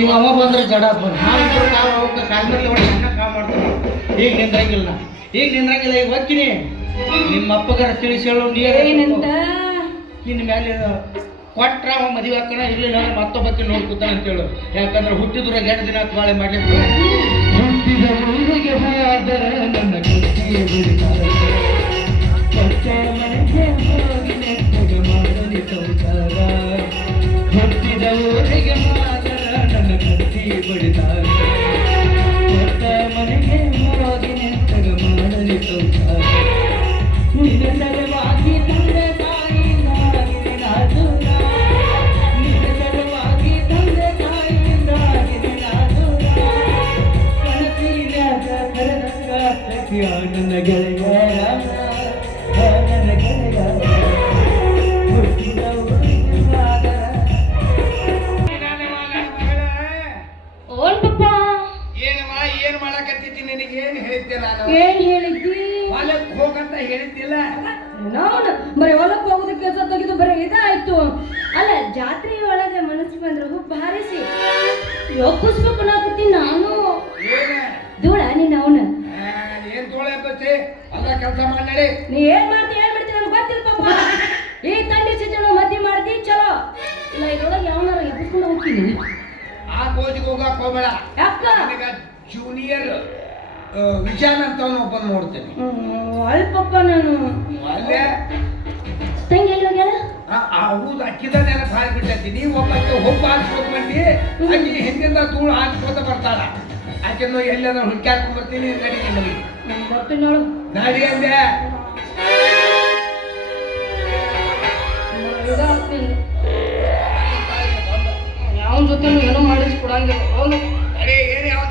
ಇವ ಅವ ಬಂದ್ರೆ ಜಡ ಬಂದು ಕಾಲ್ ಮೇಲೆ ಹೊಡೆ ಕಾಲ್ ಮಾಡ್ತೀನಿ. ಈಗ ನಿಂದ್ರಂಗಿಲ್ಲ ಈಗ ಹೋಗ್ತೀನಿ. ನಿಮ್ಮ ಅಪ್ಪಗಾರ ತಿಳಿಸಿ ಹೇಳು ಏನಂತ ಇನ್ನು ಮೇಲೆ ಕೊಟ್ರ ಅವ ಮದುವೆ ಹಾಕೋಣ ಇರಲಿಲ್ಲ ಮತ್ತೊಬ್ಬಕ್ಕೆ ನೋಡ್ಕೊತಾನೆ ಅಂತೇಳು. ಯಾಕಂದ್ರೆ ಹುಟ್ಟಿದ್ರ 2 ದಿನ ಬಾಳೆ ಮಾಡ್ಲಿಕ್ಕೆ ಹುಟ್ಟಿದ ಊರಿಗೆ ಹೋದರ ನನ್ನ ಕಟ್ಟಿಗೆ ಬಿಡ್ತಾರೆ ಮಾಡಲಿ ಸಂಸಾರ. ಹುಟ್ಟಿದ ಊರಿಗೆ ಹೋದರ ನನ್ನ ಕಟ್ಟಿಗೆ ಬಿಡ್ತಾರೆ ಕೊಟ್ಟ ಮನೆಗೆ ಹೋಗಿ ನೆಟ್ಟಗ ಮಾಡಲಿ ಸಂಸಾರ. ನಿನ್ನ ಸಲವಾಗಿ ತಂದೆ ತಾಯಿ ನಾದೂರ ನಿನ್ನ ಸಲವಾಗಿ ತಂದೆ ತಾಯಿ ನಾದೂರ ಕನಸಿನ್ಯಾಗ ಕರೆದಂಗ ಸಖಿಯ ನನ್ನ ಗೆಳೆಯ ನನ್ನ ಗೆಳೆಯ ಹುಟ್ಟಿದ ಊರಿಗೆ ಹೋದರ. ಓನ್ ಪಪ್ಪ ಏನಮ್ಮ ಏನ್ ಮಾಡಕತ್ತಿದ್ದಿ? ನಿನಗೆ ಏನ್ ಹೇಳಿದ್ದೆ ನಾನು? ಏನ್ ಹೇಳಿದ್ದಿ? ಹೊಲಕ್ಕೆ ಹೋಗಂತ ಹೇಳಿದ್ದಿಲ್ಲ ನಾನು ಬರೀ ಹೊಲಕ್ಕೆ ಹೋಗೋದು ಕೆಲಸ ತೆಗೆದು ಬರೀ ಇದಾಯ್ತು. ಅಲ್ಲ ಜಾತ್ರೆ ಒಳಗೆ ಮನಸ್ಸು ಬಂದ್ರು ಬಾರಿಸಿ ಯೋಗಿಸ್ಬೇಕು ನಾಕತ್ತೀನಿ ನಾನು. ಏನ ಧೂಳ ನಿನ್ನ ಅವನ ಏನ್ ತೋಳೆ ಬಚ್ಚಿ ಅಲ್ಲ ಕೆಲಸ ಮಾಡಿ. ನೀ ಏನ್ ಮಾಡ್ತಿ ನನಗೆ ಗೊತ್ತಿಲ್ಲ ಪಾಪ. ಈ ತಂಡಿ ಸಿಜನ ಮದ್ದಿ ಮಾಡ್ತಿ ಚಲೋ ಇಲ್ಲ ಇದ್ರೊಳಗೆ ಯಾವನಾರ ಎಬ್ಬಿಸ್ಕೊಂಡು ಹೋಗ್ತೀನಿ. ಆ ಕೋಜಿಗೆ ಹೋಗಕ್ ಹೋಗ್ಬೇಡ. ಯಾಕ ನನಗ ಜೂನಿಯರ್ ವಿಜಾನ್ ಅಂತ ಒಬ್ಬನ್ ನೋಡ್ತೇನೆ. ಅಲ್ಪಪ್ಪ ನಾನು ಅಲ್ಲೇ ತಂಗಿ ಎಲ್ಲಿ ಹೋಗ್ಯಾಳ? ಹೌದು ಅಕ್ಕಿದ ನೆನಪು ಹಾರಿಬಿಟ್ಟೈತಿ. ನೀವು ಒಬ್ಬಕ್ಕೆ ಹೊಬ್ಬ ಹಾಕ್ಸ್ಕೊತ ಬಂದು ಆಕಿ ಹಿಂದಿಂದ ಧೂಳು ಹಾಕ್ಸ್ಕೊತ ಬರ್ತಾಳ. ಆಕೆನ್ನು ಎಲ್ಲಾದ್ರೂ ಹುಡ್ಕ್ಯಾಡ್ಕೊಂಡ್ ಬರ್ತೀನಿ. ನಡಿ ನಮಗೆ ಬರ್ತೀನಿ ನೋಡು. ನಡಿ ಅಂದೆ. ಯಾವನ ಜೊತೆ ಏನೋ ಮಾಡಿಸ್ಕೊಡಂಗಿಲ್ಲ. ನಡಿ ಏನ್ ಯಾವ